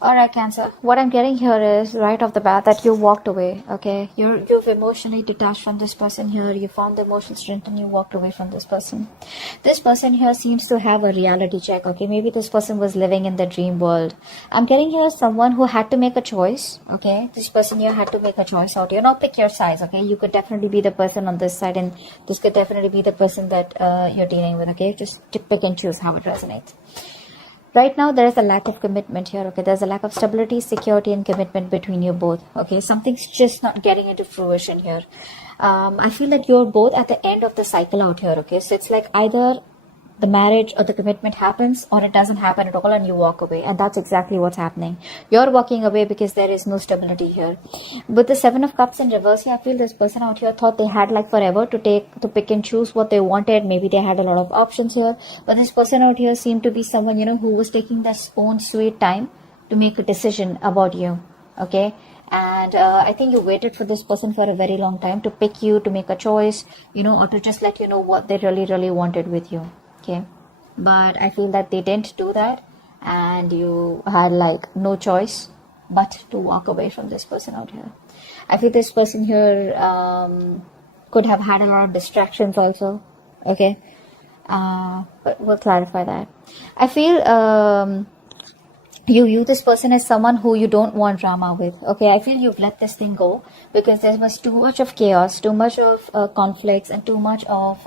All right, Cancer. What I'm getting here is right off the bat that you walked away. Okay, you've emotionally detached from this person here. You found the emotional strength and you walked away from this person. This person here seems to have a reality check. Okay, maybe this person was living in the dream world. I'm getting here someone who had to make a choice. Okay, this person here had to make a choice out here. Now pick your sides. Okay, you could definitely be the person on this side, and this could definitely be the person that you're dealing with. Okay, just pick and choose how it resonates. Right now there is a lack of commitment here. Okay, there's a lack of stability, security, and commitment between you both. Okay, something's just not getting into fruition here. I feel that you're both at the end of the cycle out here. Okay, so it's like either the marriage or the commitment happens or it doesn't happen at all and you walk away, and that's exactly what's happening. You're walking away because there is no stability here. With the Seven of Cups in reverse here, I feel this person out here thought they had like forever to pick and choose what they wanted. Maybe they had a lot of options here, but this person out here seemed to be someone, who was taking their own sweet time to make a decision about you. Okay, and I think you waited for this person for a very long time to pick you, to make a choice, or to just let you know what they really wanted with you. Okay, but I feel that they didn't do that, and you had like no choice but to walk away from this person out here. I feel this person here could have had a lot of distractions also. Okay, but we'll clarify that. I feel you view this person as someone who you don't want drama with. Okay, I feel you've let this thing go because there was too much of chaos, too much of conflicts, and too much of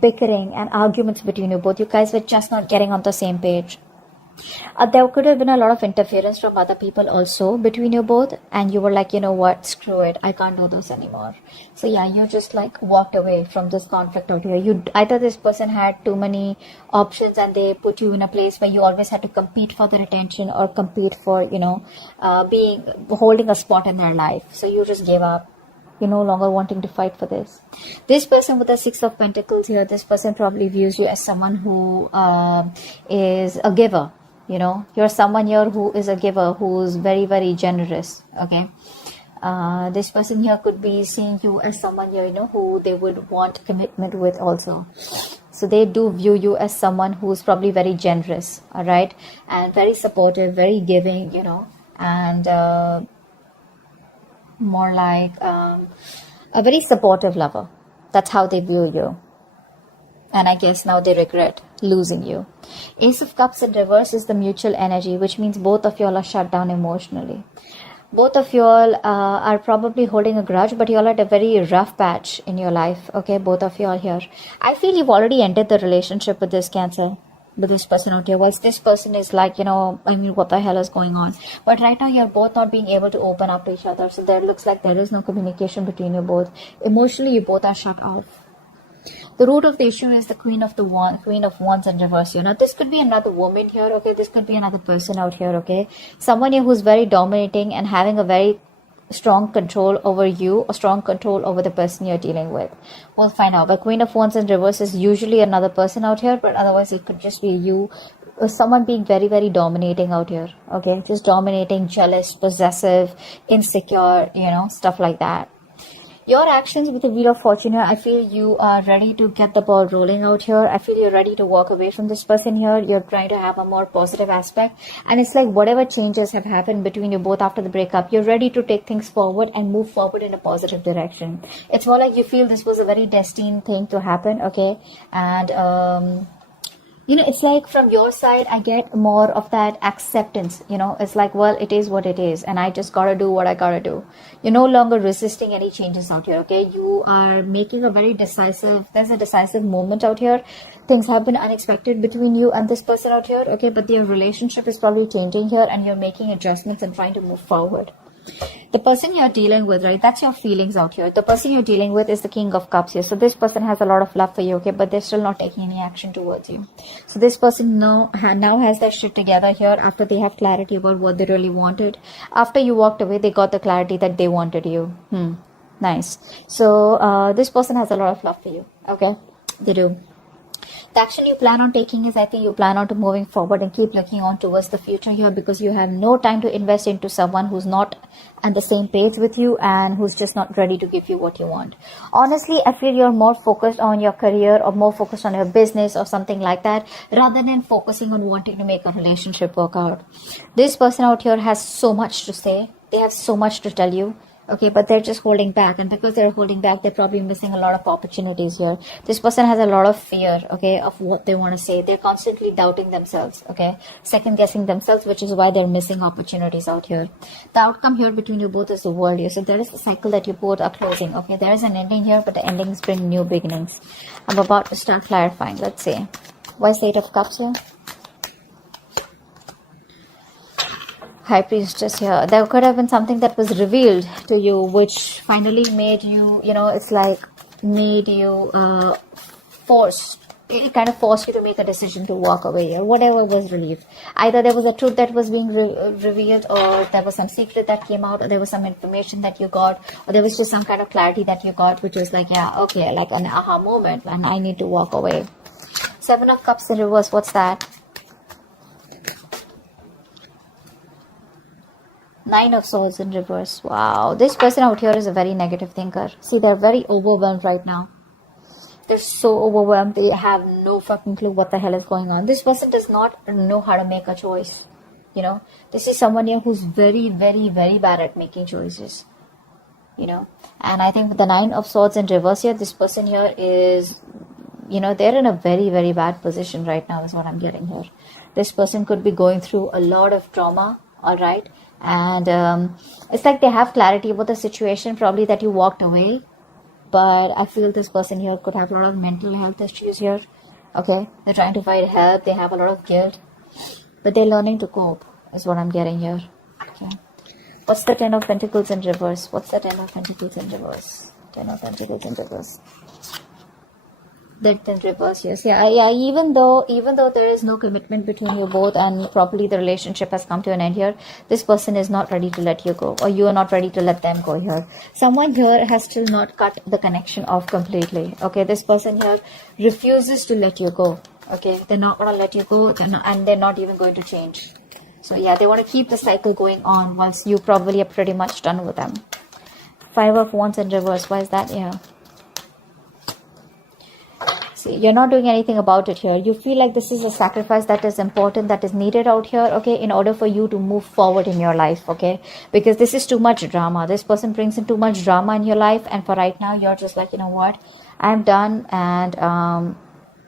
bickering and arguments between you both. You guys were just not getting on the same page. There could have been a lot of interference from other people also between you both, and you were like, you know what, screw it, I can't do this anymore. So yeah, you just like walked away from this conflict out here. You either this person had too many options and they put you in a place where you always had to compete for their attention or compete for being holding a spot in their life. So you just gave up. You're no longer wanting to fight for this. This person with the Six of Pentacles here, this person probably views you as someone who is a giver. You're someone here who is a giver, who's very generous. Okay, this person here could be seeing you as someone here, who they would want commitment with also. So they do view you as someone who's probably very generous, all right, and very supportive, very giving, and more like a very supportive lover. That's how they view you. And I guess now they regret losing you. Ace of Cups in reverse is the mutual energy, which means both of y'all are shut down emotionally. Both of y'all are probably holding a grudge, but y'all are at a very rough patch in your life. Okay, both of y'all here. I feel you've already ended the relationship with this Cancer, with this person out here. Whilst this person is like, what the hell is going on? But right now you're both not being able to open up to each other. So there looks like there is no communication between you both. Emotionally, you both are shut off. The root of the issue is the Queen of Wands in reverse. This could be another woman here, okay? This could be another person out here, okay? Someone here who's very dominating and having a very strong control over you or strong control over the person you're dealing with. We'll find out. But Queen of Wands in reverse is usually another person out here, but otherwise it could just be you, someone being very dominating out here, okay? Just dominating, jealous, possessive, insecure, stuff like that. Your actions with the Wheel of Fortune here, I feel you are ready to get the ball rolling out here. I feel you're ready to walk away from this person here. You're trying to have a more positive aspect. And it's like whatever changes have happened between you both after the breakup, you're ready to take things forward and move forward in a positive direction. It's more like you feel this was a very destined thing to happen, okay? And it's like from your side, I get more of that acceptance. It's like, well, it is what it is, and I just gotta do what I gotta do. You're no longer resisting any changes out here, okay? You are making there's a decisive moment out here. Things have been unexpected between you and this person out here, okay? But your relationship is probably changing here, and you're making adjustments and trying to move forward. The person you're dealing with, right, that's your feelings out here. The person you're dealing with is the King of Cups here. So this person has a lot of love for you, okay, but they're still not taking any action towards you. So this person now has their shit together here after they have clarity about what they really wanted. After you walked away, they got the clarity that they wanted you. Nice. So this person has a lot of love for you, okay? They do. The action you plan on taking is, I think you plan on to moving forward and keep looking on towards the future here, because you have no time to invest into someone who's not at the same page with you and who's just not ready to give you what you want. Honestly, I feel you're more focused on your career or more focused on your business or something like that, rather than focusing on wanting to make a relationship work out. This person out here has so much to say. They have so much to tell you. Okay, but they're just holding back, and because they're holding back, they're probably missing a lot of opportunities here. This person has a lot of fear, okay, of what they want to say. They're constantly doubting themselves, okay, second guessing themselves, which is why they're missing opportunities out here. The outcome here between you both is the world here. So there is a cycle that you both are closing, okay. There is an ending here, but the endings bring new beginnings. I'm about to start clarifying. Let's see. Why is the Eight of Cups here? High Priestess here. There could have been something that was revealed to you, which finally made you, it's like made you forced. It kind of forced you to make a decision to walk away, or whatever was relieved. Either there was a truth that was being revealed, or there was some secret that came out, or there was some information that you got, or there was just some kind of clarity that you got, which was like, yeah, okay, like an aha moment, and I need to walk away. Seven of Cups in reverse. What's that? Nine of Swords in reverse. Wow. This person out here is a very negative thinker. See, they're very overwhelmed right now. They're so overwhelmed. They have no fucking clue what the hell is going on. This person does not know how to make a choice. This is someone here who's very, very, very bad at making choices. And I think with the Nine of Swords in reverse here, this person here is, they're in a very, very bad position right now, is what I'm getting here. This person could be going through a lot of trauma, alright? And it's like they have clarity about the situation, probably that you walked away, but I feel this person here could have a lot of mental health issues here. Okay, they're trying to find help, they have a lot of guilt, but they're learning to cope, is what I'm getting here. Okay, what's the Ten of Pentacles in reverse? What's the Ten of Pentacles in reverse? Ten of Pentacles in reverse. That in reverse, yes. Yeah, even though there is no commitment between you both, and probably the relationship has come to an end here, this person is not ready to let you go, or you are not ready to let them go here. Someone here has still not cut the connection off completely. Okay, this person here refuses to let you go. Okay, they're not going to let you go, and they're not even going to change. So yeah, they want to keep the cycle going on whilst you probably are pretty much done with them. Five of Wands in reverse. Why is that? Yeah. See, you're not doing anything about it here. You feel like this is a sacrifice that is important, that is needed out here, okay, in order for you to move forward in your life, okay, because this is too much drama. This person brings in too much drama in your life, and for right now, you're just like, you know what, I'm done, and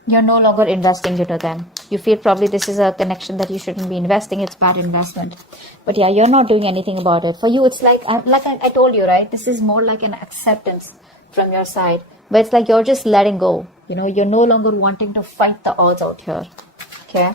you're no longer investing into them. You feel probably this is a connection that you shouldn't be investing. It's bad investment. But yeah, you're not doing anything about it. For you, it's like I told you, right? This is more like an acceptance from your side. But it's like you're just letting go. You're no longer wanting to fight the odds out here. Okay.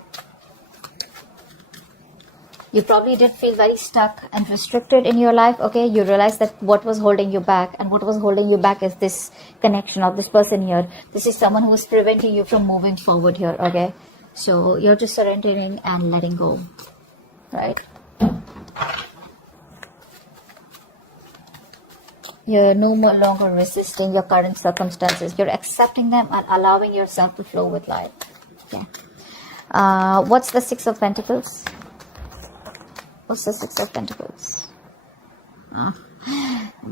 You probably did feel very stuck and restricted in your life. Okay. You realize that what was holding you back, and what was holding you back is this connection of this person here. This is someone who is preventing you from moving forward here. Okay. So you're just surrendering and letting go. Right. You're no longer resisting your current circumstances. You're accepting them and allowing yourself to flow with life. Yeah. What's the Six of Pentacles? What's the Six of Pentacles?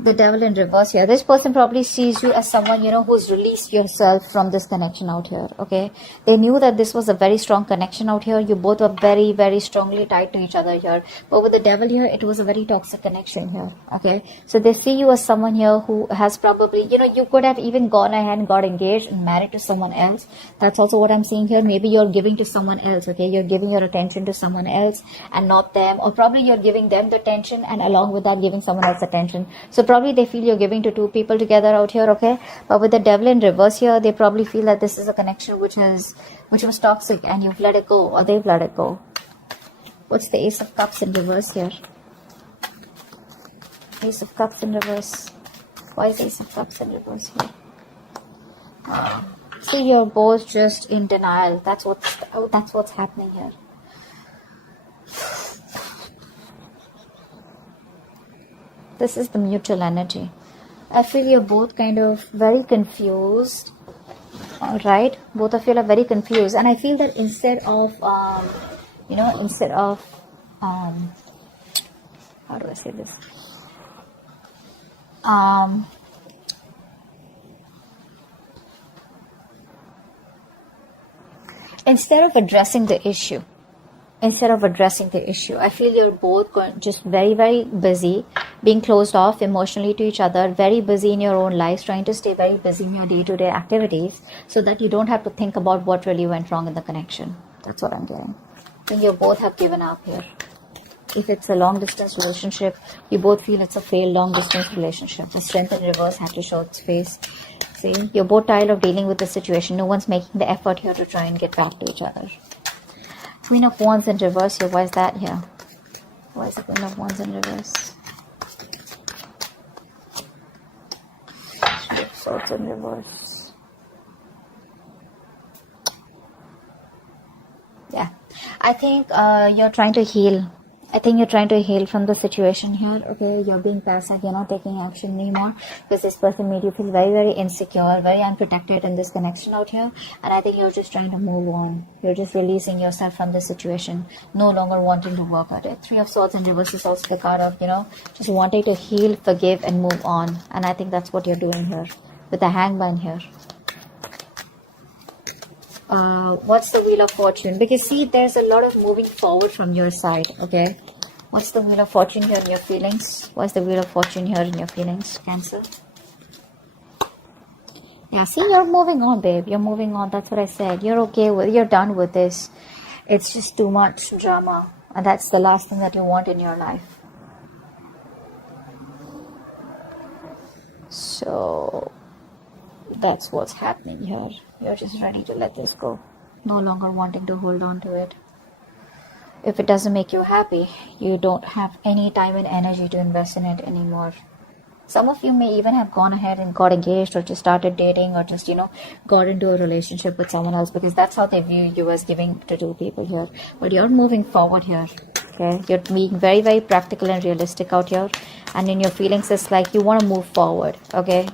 The Devil in reverse here. This person probably sees you as someone, who's released yourself from this connection out here. Okay. They knew that this was a very strong connection out here. You both were very, very strongly tied to each other here. But with the Devil here, it was a very toxic connection here. Okay. So they see you as someone here who has probably, you could have even gone ahead and got engaged and married to someone else. That's also what I'm seeing here. Maybe you're giving to someone else. Okay. You're giving your attention to someone else and not them. Or probably you're giving them the attention, and along with that, giving someone else attention. So probably they feel you're giving to two people together out here, okay? But with the Devil in reverse here, they probably feel that this is a connection which was toxic, and you've let it go, or they've let it go. What's the Ace of Cups in reverse here? Ace of Cups in reverse. Why is Ace of Cups in reverse here? See, you're both just in denial. That's what's happening here. This is the mutual energy. I feel you're both kind of very confused. right? Both of you are very confused, and I feel that instead of how do I say this, instead of addressing the issue, I feel you're both just very, very busy, being closed off emotionally to each other, very busy in your own lives, trying to stay very busy in your day-to-day activities so that you don't have to think about what really went wrong in the connection. That's what I'm getting. I think you both have given up here. If it's a long-distance relationship, you both feel it's a failed long-distance relationship. The Strength in reverse had to show its face. See, you're both tired of dealing with the situation. No one's making the effort here to try and get back to each other. Queen of Wands in reverse here. Why is that here? Why is the Queen of Wands in reverse? Three of Swords in reverse. Yeah. I think you're trying to heal. I think you're trying to heal from the situation here. Okay, you're being passive. You're not taking action anymore because this person made you feel very, very insecure, very unprotected in this connection out here. And I think you're just trying to move on. You're just releasing yourself from the situation, no longer wanting to work at it. Three of Swords in reverse is also the card of, just wanting to heal, forgive, and move on. And I think that's what you're doing here with the Hangman here. What's the Wheel of Fortune? Because see, there's a lot of moving forward from your side. Okay, what's the Wheel of Fortune here in your feelings? What's the Wheel of Fortune here in your feelings, Cancer? Yeah, see, you're moving on, babe. You're moving on. That's what I said. You're okay with, you're done with this. It's just too much drama, and that's the last thing that you want in your life. So that's what's happening here. You're just ready to let this go, no longer wanting to hold on to it. If it doesn't make you happy, you don't have any time and energy to invest in it anymore. Some of you may even have gone ahead and got engaged or just started dating or just, got into a relationship with someone else because that's how they view you as giving to two people here. But you're moving forward here. Okay, you're being very, very practical and realistic out here, and in your feelings it's like you want to move forward. Okay,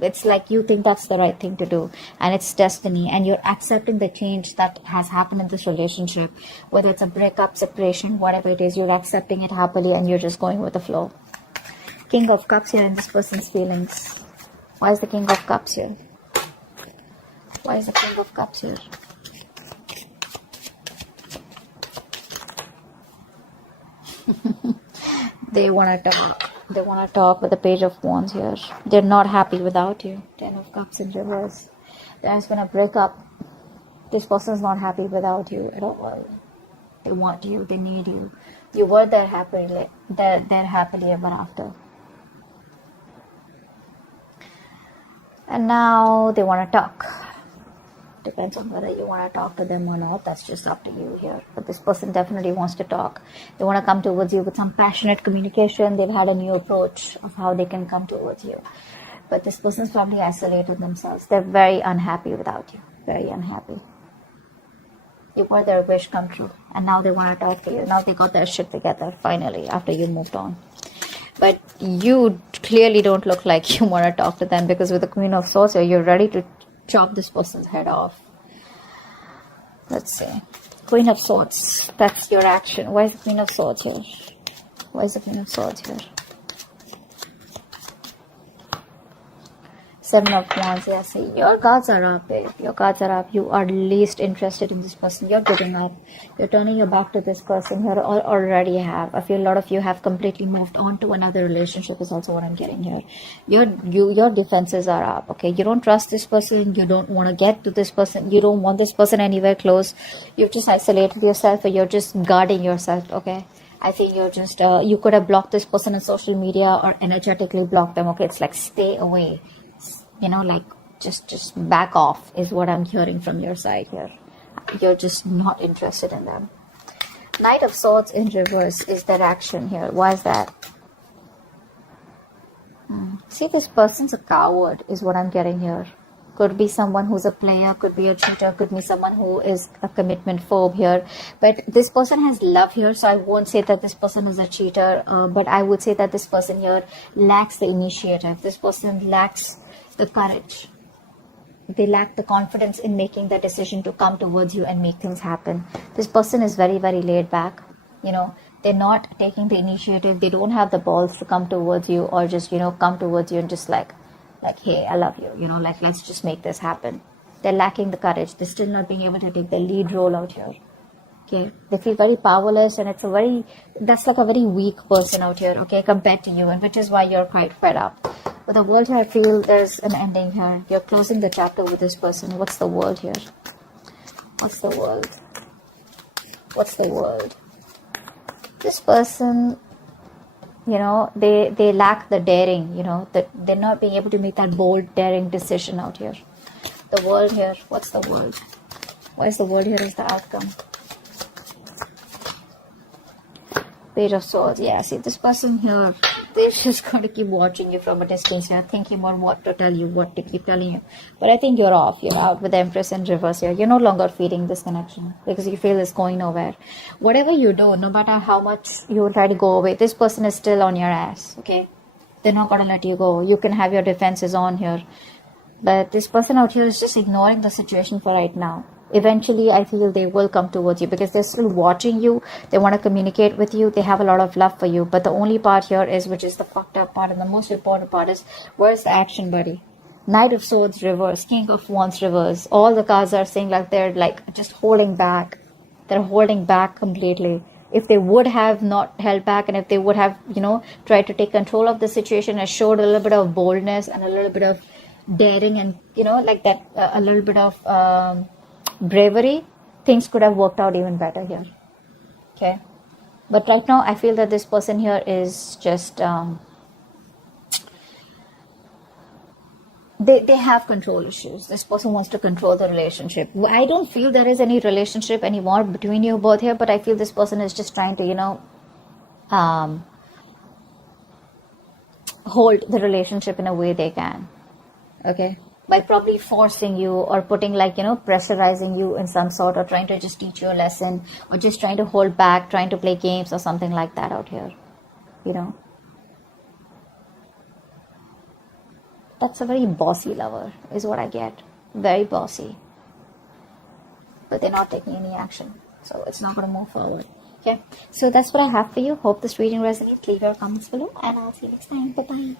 it's like you think that's the right thing to do, and it's destiny, and you're accepting the change that has happened in this relationship, whether it's a breakup, separation, whatever it is. You're accepting it happily and you're just going with the flow. King of Cups here in this person's feelings. Why is the King of Cups here? Why is the King of Cups here? They want to talk. They want to talk with the Page of Wands here. They're not happy without you. Ten of Cups in reverse. There's been a breakup. This person's not happy without you at all. They want you. They need you. You were there happily ever after. And now they want to talk. Depends on whether you want to talk to them or not. That's just up to you here. But this person definitely wants to talk. They want to come towards you with some passionate communication. They've had a new approach of how they can come towards you. But this person's probably isolated themselves. They're very unhappy without you. Very unhappy. You were their wish come true. And now they want to talk to you. Now they got their shit together finally after you moved on. But you clearly don't look like you want to talk to them, because with the Queen of Swords here, you're ready to chop this person's head off. Let's see. Queen of Swords. That's your action. Why is the Queen of Swords here? Why is the Queen of Swords here? Seven of Wands. Yeah, see, your cards are up, babe. Your cards are up. You are least interested in this person. You're giving up. You're turning your back to this person here, or already have. I feel a lot of you have completely moved on to another relationship is also what I'm getting here. Your defenses are up, okay? You don't trust this person. You don't want to get to this person. You don't want this person anywhere close. You've just isolated yourself, or you're just guarding yourself, okay? I think you're just, you could have blocked this person on social media or energetically blocked them, okay? It's like, stay away. Like just back off is what I'm hearing from your side here. You're just not interested in them. Knight of Swords in reverse is their action here. Why is that? See, this person's a coward is what I'm getting here. Could be someone who's a player, could be a cheater, could be someone who is a commitment phobe here. But this person has love here, so I won't say that this person is a cheater, but I would say that this person here lacks the initiative. This person lacks the courage. they lack the confidence in making the decision to come towards you and make things happen. This person is very, very laid back. They're not taking the initiative. They don't have the balls to come towards you, or just come towards you and just like, hey, I love you, like, let's just make this happen. They're lacking the courage. They're still not being able to take the lead role out here. Okay, they feel very powerless, and that's like a very weak person out here, okay, compared to you, and which is why you're quite fed up. But the world here, I feel there's an ending here. You're closing the chapter with this person. What's the world here? What's the world? What's the world? This person, they lack the daring, that they're not being able to make that bold, daring decision out here. The world here, what's the world? Why is the world here as the outcome? Page of Swords. Yeah, see, this person here, they're just going to keep watching you from a distance here, thinking about what to tell you, what to keep telling you. But I think you're off. You're out with the Empress in reverse here. You're no longer feeding this connection because you feel it's going nowhere. Whatever you do, no matter how much you try to go away, this person is still on your ass, okay? They're not going to let you go. You can have your defenses on here. But this person out here is just ignoring the situation for right now. Eventually, I feel they will come towards you because they're still watching you. They want to communicate with you. They have a lot of love for you. But the only part here is, which is the fucked up part and the most important part, is where's the action, buddy? Knight of Swords reverse, King of Wands reverse. All the cards are saying like they're like just holding back. They're holding back completely. If they would have not held back, and if they would have, tried to take control of the situation and showed a little bit of boldness and a little bit of daring and, like that, a little bit of bravery, things could have worked out even better here. Okay, but right now I feel that this person here is just they have control issues. This person wants to control the relationship. I don't feel there is any relationship anymore between you both here, but I feel this person is just trying to hold the relationship in a way they can. Okay, by probably forcing you or putting pressurizing you in some sort, or trying to just teach you a lesson, or just trying to hold back, trying to play games or something like that out here. That's a very bossy lover is what I get. Very bossy. But they're not taking any action, so it's not going to move forward. Okay, so that's what I have for you. Hope this reading resonates. Leave your comments below and I'll see you next time. Bye bye.